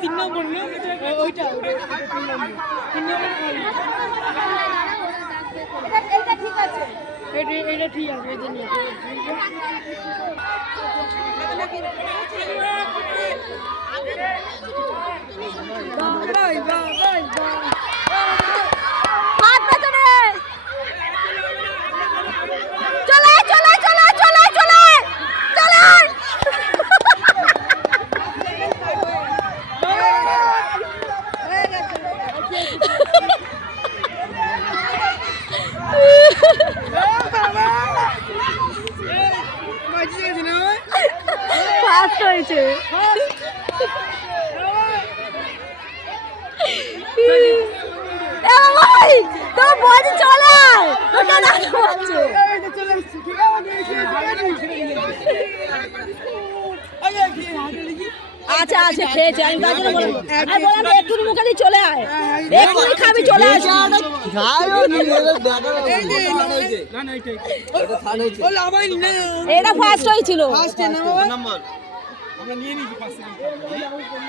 তিন নম্বর না ওইটা তিন নম্বর এটা ঠিক আছে, এটা ঠিক আছে এই জন্য হাত পেছনে চলে চলে চলে চলে চলে চলে ফাস্ট হয়েছে। তো বডি চলে ওটা না হচ্ছে আচ্ছা আচ্ছা খেয়েছে আমি তার জন্য বললাম আমি বললাম একটু মুখে দিয়ে চলে আয় এক্ষুনি খাবি চলে আসি এটা ফার্স্ট হয়েছিল নাম্বার আমরা নিয়ে নিয়েছি 5 সেকেন্ড